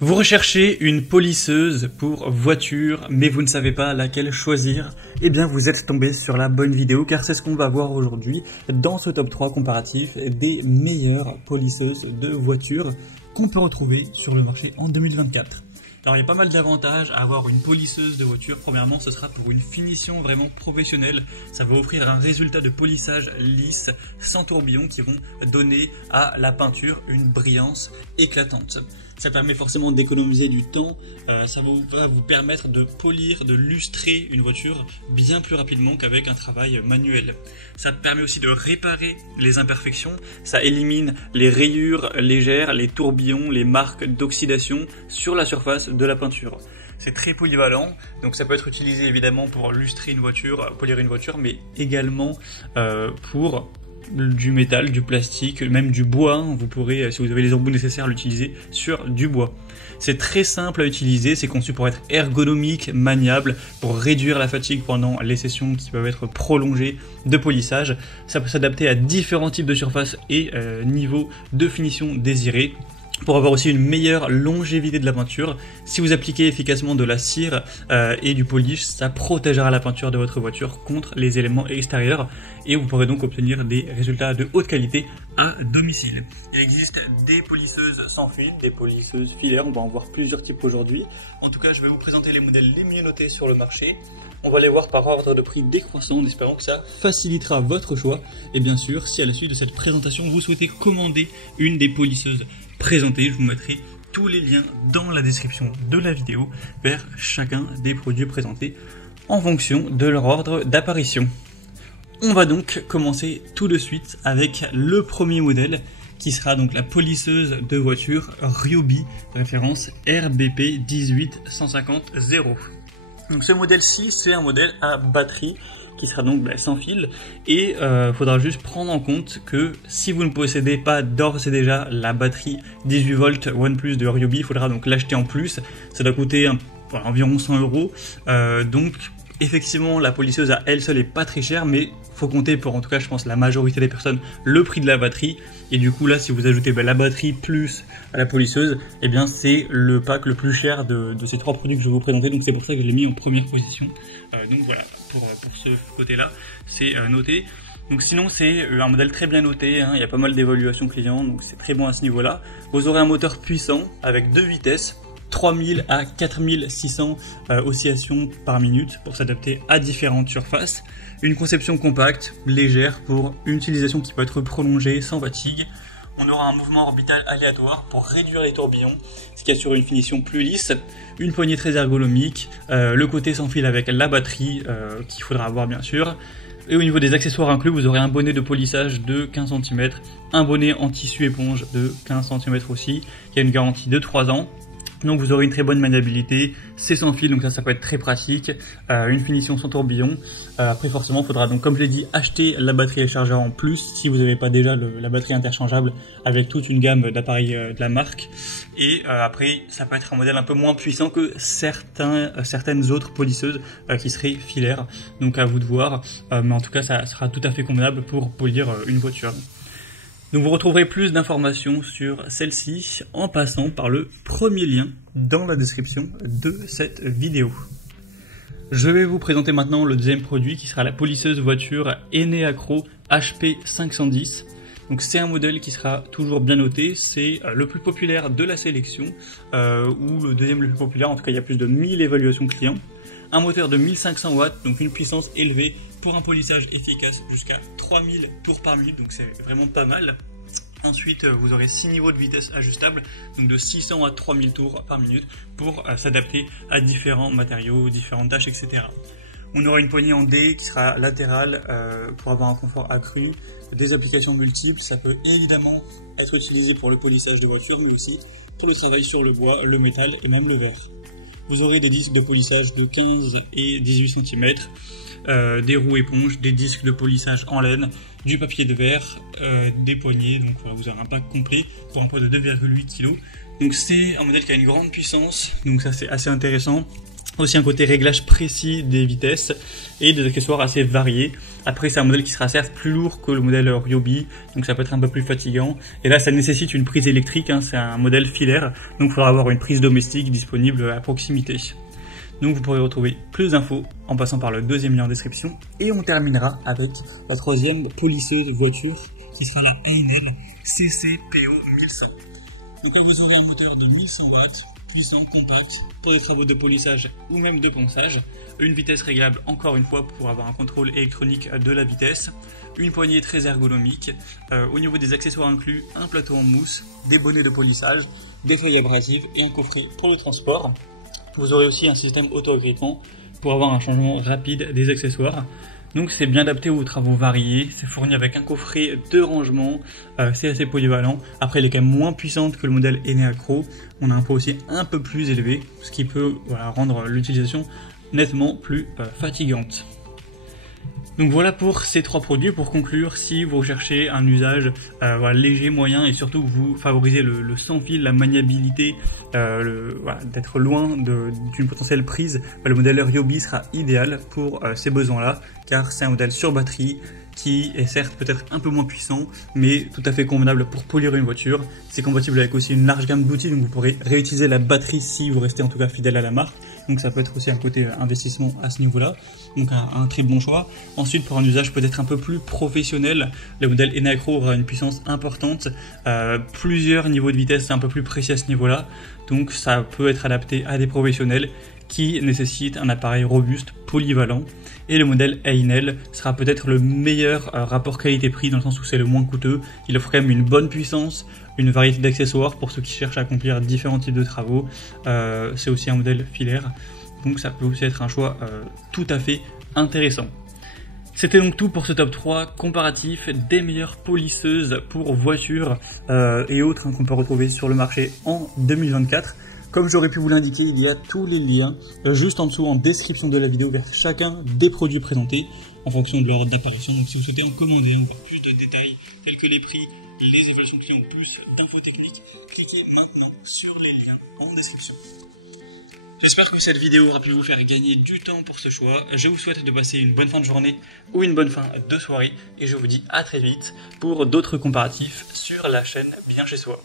Vous recherchez une polisseuse pour voiture, mais vous ne savez pas laquelle choisir? Eh bien, vous êtes tombé sur la bonne vidéo, car c'est ce qu'on va voir aujourd'hui dans ce top 3 comparatif des meilleures polisseuses de voiture qu'on peut retrouver sur le marché en 2024. Alors, il y a pas mal d'avantages à avoir une polisseuse de voiture. Premièrement, ce sera pour une finition vraiment professionnelle. Ça va offrir un résultat de polissage lisse, sans tourbillon, qui vont donner à la peinture une brillance éclatante. Ça permet forcément d'économiser du temps, ça va vous permettre de polir, de lustrer une voiture bien plus rapidement qu'avec un travail manuel. Ça permet aussi de réparer les imperfections, ça élimine les rayures légères, les tourbillons, les marques d'oxydation sur la surface de la peinture. C'est très polyvalent, donc ça peut être utilisé évidemment pour lustrer une voiture, polir une voiture, mais également pour du métal, du plastique, même du bois. Vous pourrez, si vous avez les embouts nécessaires, l'utiliser sur du bois. C'est très simple à utiliser, c'est conçu pour être ergonomique, maniable, pour réduire la fatigue pendant les sessions qui peuvent être prolongées de polissage. Ça peut s'adapter à différents types de surfaces et niveaux de finition désirés, pour avoir aussi une meilleure longévité de la peinture. Si vous appliquez efficacement de la cire et du polish, ça protégera la peinture de votre voiture contre les éléments extérieurs et vous pourrez donc obtenir des résultats de haute qualité à domicile. Il existe des polisseuses sans fil, des polisseuses filaires, on va en voir plusieurs types aujourd'hui. En tout cas, je vais vous présenter les modèles les mieux notés sur le marché. On va les voir par ordre de prix décroissant en espérant que ça facilitera votre choix. Et bien sûr, si à la suite de cette présentation, vous souhaitez commander une des polisseuses présentées, je vous mettrai tous les liens dans la description de la vidéo vers chacun des produits présentés en fonction de leur ordre d'apparition. On va donc commencer tout de suite avec le premier modèle qui sera donc la polisseuse de voiture Ryobi, référence RBP 18150. Donc ce modèle-ci, c'est un modèle à batterie qui sera donc sans fil, et faudra juste prendre en compte que si vous ne possédez pas d'ores et déjà la batterie 18 volts OnePlus de Ryobi, il faudra donc l'acheter en plus. Ça doit coûter environ 100 €. Donc effectivement, la polisseuse à elle seule est pas très chère, mais faut compter pour, en tout cas je pense la majorité des personnes, le prix de la batterie. Et du coup là, si vous ajoutez la batterie plus à la polisseuse, eh bien c'est le pack le plus cher de ces trois produits que je vais vous présenter. Donc c'est pour ça que je l'ai mis en première position. Donc voilà, pour ce côté-là, c'est noté. Donc sinon c'est un modèle très bien noté, il y a pas mal d'évaluations clients, donc c'est très bon à ce niveau-là. Vous aurez un moteur puissant avec 2 vitesses, 3000 à 4600 oscillations par minute pour s'adapter à différentes surfaces. Une conception compacte, légère pour une utilisation qui peut être prolongée sans fatigue. On aura un mouvement orbital aléatoire pour réduire les tourbillons, ce qui assure une finition plus lisse. Une poignée très ergonomique, le côté sans fil avec la batterie qu'il faudra avoir bien sûr. Et au niveau des accessoires inclus, vous aurez un bonnet de polissage de 15 cm, un bonnet en tissu éponge de 15 cm aussi, qui a une garantie de 3 ans. Donc vous aurez une très bonne maniabilité, c'est sans fil, donc ça peut être très pratique, une finition sans tourbillon. Après forcément il faudra donc, comme je l'ai dit, acheter la batterie et le chargeur en plus si vous n'avez pas déjà la batterie interchangeable avec toute une gamme d'appareils de la marque. Et après ça peut être un modèle un peu moins puissant que certaines autres polisseuses qui seraient filaires, donc à vous de voir, mais en tout cas ça sera tout à fait convenable pour polir une voiture. Donc vous retrouverez plus d'informations sur celle-ci en passant par le premier lien dans la description de cette vidéo. Je vais vous présenter maintenant le deuxième produit qui sera la polisseuse voiture Eneacro HP 510. Donc c'est un modèle qui sera toujours bien noté, c'est le plus populaire de la sélection, ou le deuxième le plus populaire, en tout cas il y a plus de 1000 évaluations clients. Un moteur de 1500 watts, donc une puissance élevée pour un polissage efficace jusqu'à 3000 tours par minute, donc c'est vraiment pas mal. Ensuite, vous aurez 6 niveaux de vitesse ajustables, donc de 600 à 3000 tours par minute pour s'adapter à différents matériaux, différentes tâches, etc. On aura une poignée en D qui sera latérale pour avoir un confort accru, des applications multiples. Ça peut évidemment être utilisé pour le polissage de voiture, mais aussi pour le travail sur le bois, le métal et même le verre. Vous aurez des disques de polissage de 15 et 18 cm, des roues éponges, des disques de polissage en laine, du papier de verre, des poignées, donc voilà, vous aurez un pack complet pour un poids de 2,8 kg. Donc c'est un modèle qui a une grande puissance, donc ça c'est assez intéressant. Aussi un côté réglage précis des vitesses et des accessoires assez variés. Après c'est un modèle qui sera certes plus lourd que le modèle Ryobi, donc ça peut être un peu plus fatigant. Et là ça nécessite une prise électrique, hein, c'est un modèle filaire, donc il faudra avoir une prise domestique disponible à proximité. Donc vous pourrez retrouver plus d'infos en passant par le deuxième lien en description. Et on terminera avec la troisième polisseuse voiture qui sera la Heinel CCPO 1100. Donc là vous aurez un moteur de 1100 watts, puissant, compact, pour des travaux de polissage ou même de ponçage, une vitesse réglable encore une fois pour avoir un contrôle électronique de la vitesse, une poignée très ergonomique, au niveau des accessoires inclus, un plateau en mousse, des bonnets de polissage, des feuilles abrasives et un coffret pour le transport. Vous aurez aussi un système auto-agrippement pour avoir un changement rapide des accessoires. Donc c'est bien adapté aux travaux variés, c'est fourni avec un coffret de rangement, c'est assez polyvalent. Après elle est quand même moins puissante que le modèle Eneacro, on a un poids aussi un peu plus élevé, ce qui peut rendre l'utilisation nettement plus fatigante. Donc voilà pour ces trois produits. Pour conclure, si vous recherchez un usage léger, moyen et surtout que vous favorisez le sans fil, la maniabilité, d'être loin d'une potentielle prise, le modèle Ryobi sera idéal pour ces besoins-là, car c'est un modèle sur batterie qui est certes peut-être un peu moins puissant, mais tout à fait convenable pour polir une voiture. C'est compatible avec aussi une large gamme d'outils, donc vous pourrez réutiliser la batterie si vous restez en tout cas fidèle à la marque. Donc ça peut être aussi un côté investissement à ce niveau-là, donc un très bon choix. Ensuite, pour un usage peut-être un peu plus professionnel, le modèle Eneacro aura une puissance importante, plusieurs niveaux de vitesse un peu plus précis à ce niveau-là, donc ça peut être adapté à des professionnels qui nécessitent un appareil robuste, polyvalent. Et le modèle Heinel sera peut-être le meilleur rapport qualité-prix dans le sens où c'est le moins coûteux. Il offre quand même une bonne puissance, une variété d'accessoires pour ceux qui cherchent à accomplir différents types de travaux. C'est aussi un modèle filaire, donc ça peut aussi être un choix tout à fait intéressant. C'était donc tout pour ce top 3 comparatif des meilleures polisseuses pour voitures et autres qu'on peut retrouver sur le marché en 2024. Comme j'aurais pu vous l'indiquer, il y a tous les liens juste en dessous en description de la vidéo vers chacun des produits présentés en fonction de l'ordre d'apparition. Donc si vous souhaitez en commander encore plus de détails tels que les prix, les évaluations clients ou plus d'infos techniques, cliquez maintenant sur les liens en description. J'espère que cette vidéo aura pu vous faire gagner du temps pour ce choix. Je vous souhaite de passer une bonne fin de journée ou une bonne fin de soirée et je vous dis à très vite pour d'autres comparatifs sur la chaîne Bien Chez Soi.